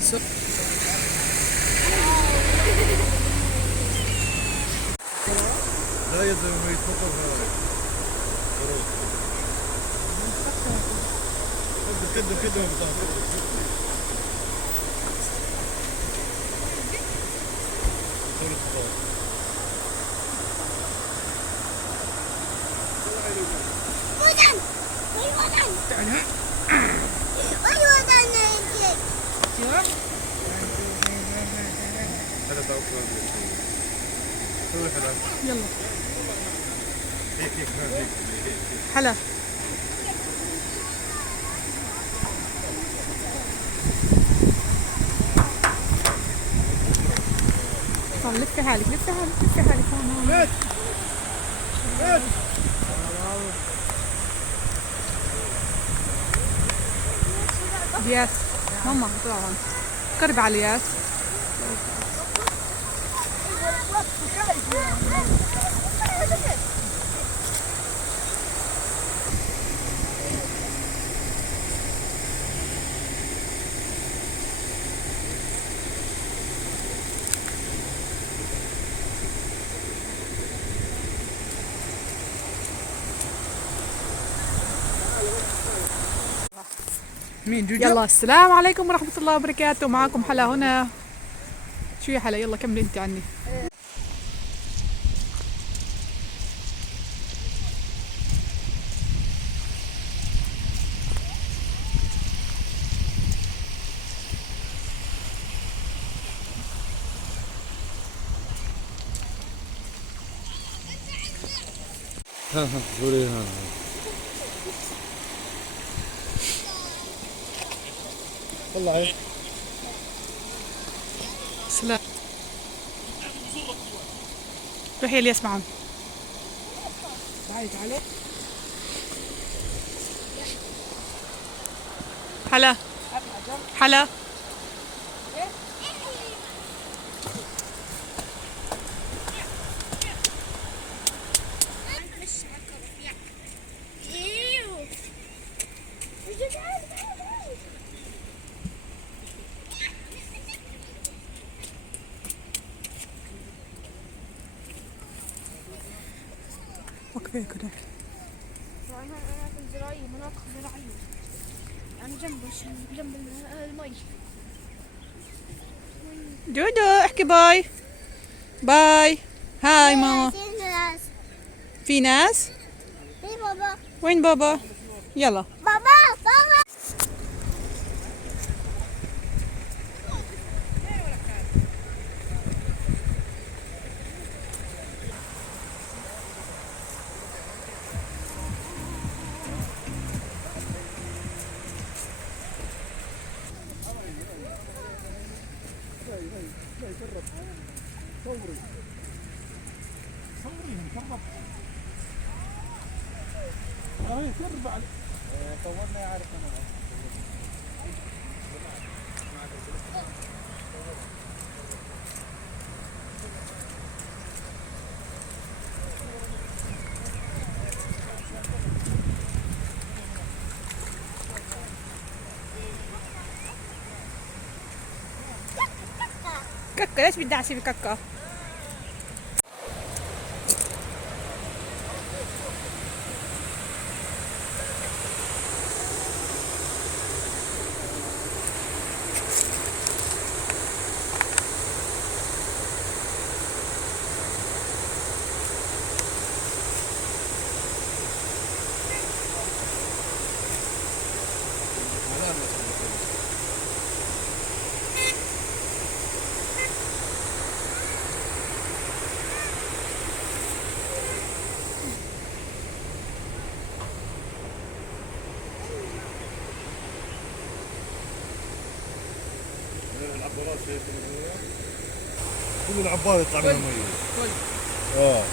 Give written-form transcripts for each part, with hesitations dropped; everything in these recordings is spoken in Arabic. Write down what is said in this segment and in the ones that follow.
يسوق. لا يا زلمه يتفطر هاي. كده كده تعالى. هذا تعرف سوي حلا. يلا هيك هيك هيك. حلا. لفي حالك لفي حالك لفي حالك. بيت بيت. ياس ماما طبعا قرب على ياس. مين جوجو؟ يلا السلام عليكم ورحمة الله وبركاته. معكم حلا هنا. شو يا حلا؟ يلا كملي انت عني. ها ها زوري ها. طلعي. سلام. روحي الياس معهم. تعالي تعالي. حلا حلا. وقفي كده. أنا في زراعية مناطق زراعية يعني جنب المي. جودو احكي باي. باي. هاي ماما. في ناس؟ في بابا. وين بابا؟ يلا. بابا. طولنا يعرف انا. كاكا ليش بدي اعشي بكاكا؟ العبارات شايف كل العبارة يطلع منها مية.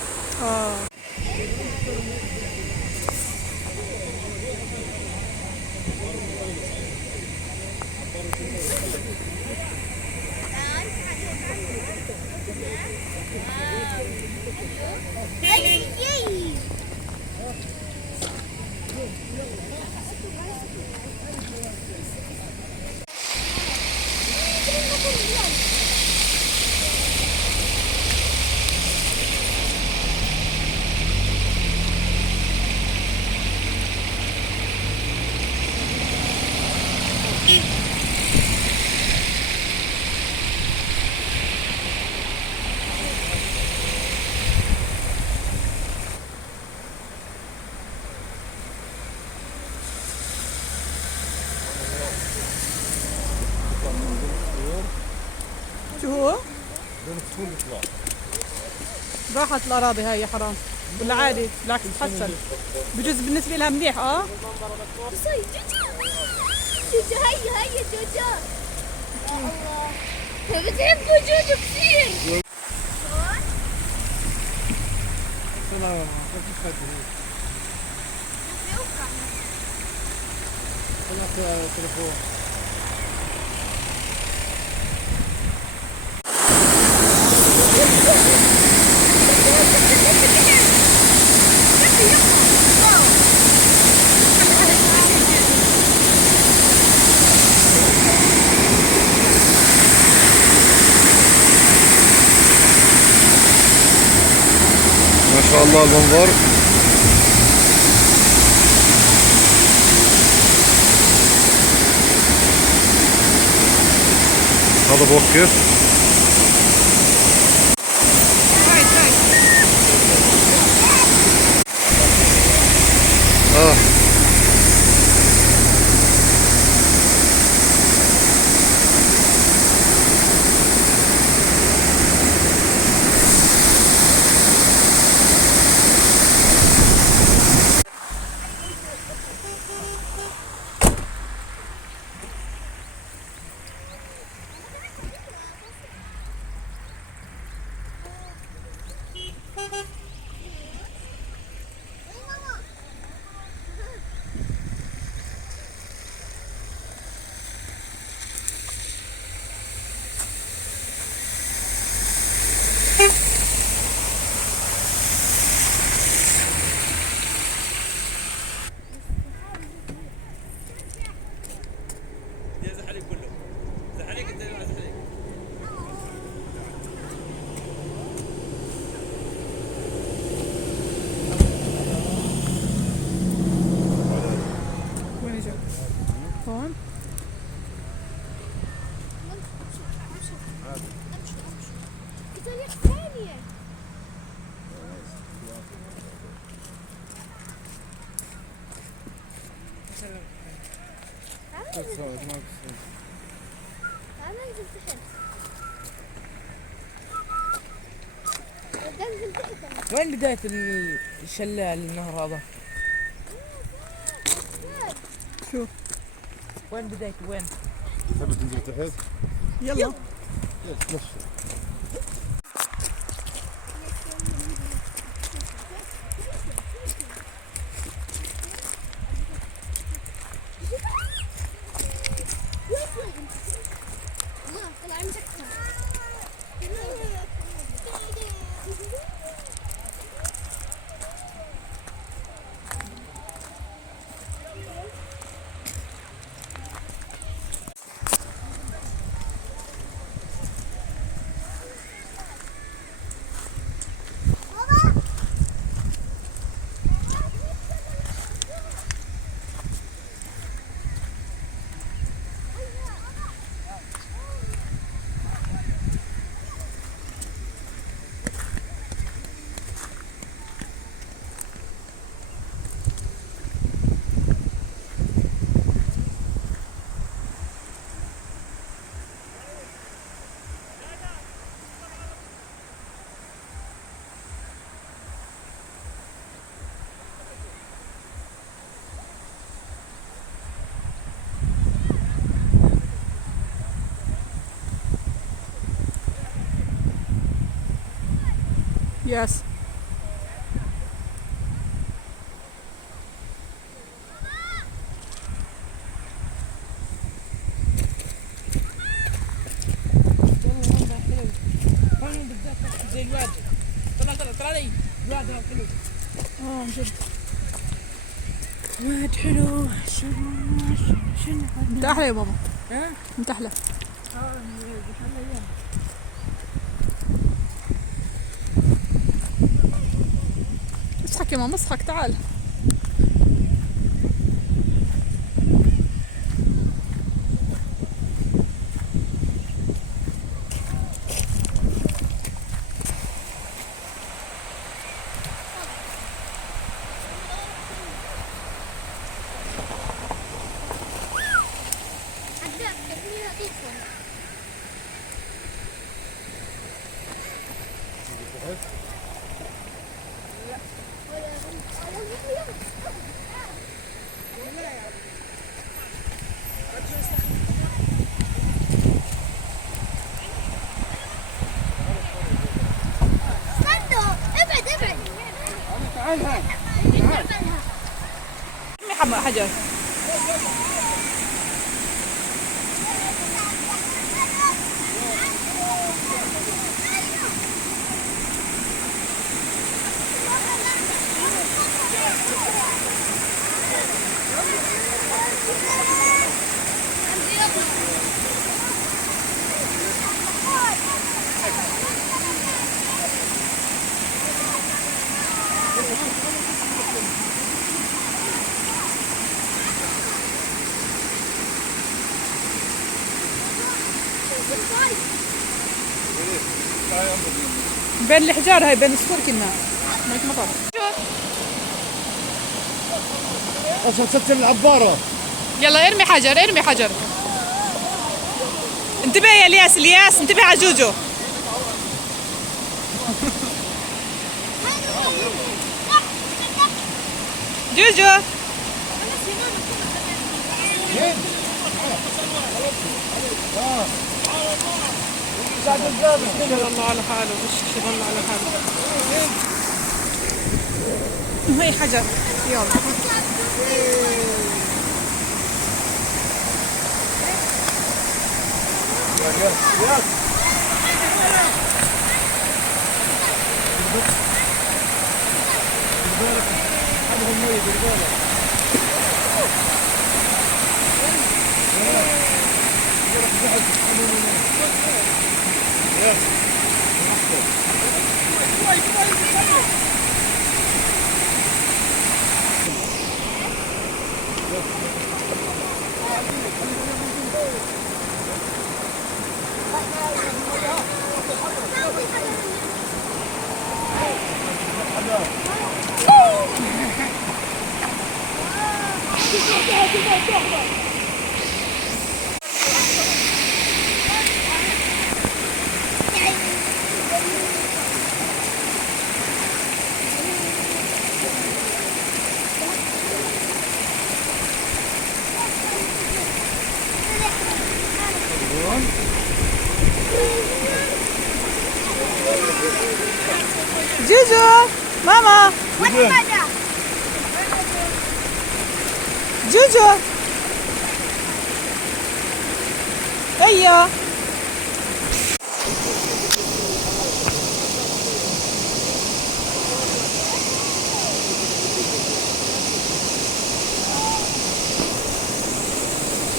فوق يطلع. راحت الأراضي هاي يا حرام، ولا عادي بالعكس تحسن بجوز بالنسبة لها منيح. بصي جوجو هيا جوجو. يا الله بتحبوا جوجو كثير. سلام كيف خدمة؟ طلعت تليفون. ما شاء الله المنظر. هذا بوقف. وين اجى؟ هون. بطريقة ثانية. أنا نزل تحت. نزل تحت. وين بداية الشلال النهر هذا؟ شو؟ وين بدايته وين؟ تحب تنزل تحت؟ يلا يلا تمشي. طلع مسكتها. يس. هون بالذات زي الواد. طلع لي الواد هذا حلو. من جد. واد حلو. شنو انت احلى يا ماما، ها؟ انت احلى. اصحك يا ماما اصحك، تعال. حجر. بين الحجار هاي بين الصخور كنا مية مطر. أصلا العبارة. يلا ارمي حجر ارمي حجر. انتبه يا الياس الياس انتبه على جوجو. جوجو الله على حاله مش الله على حاله. وهي حجر يلا. جوجو ماما جوجو ايوه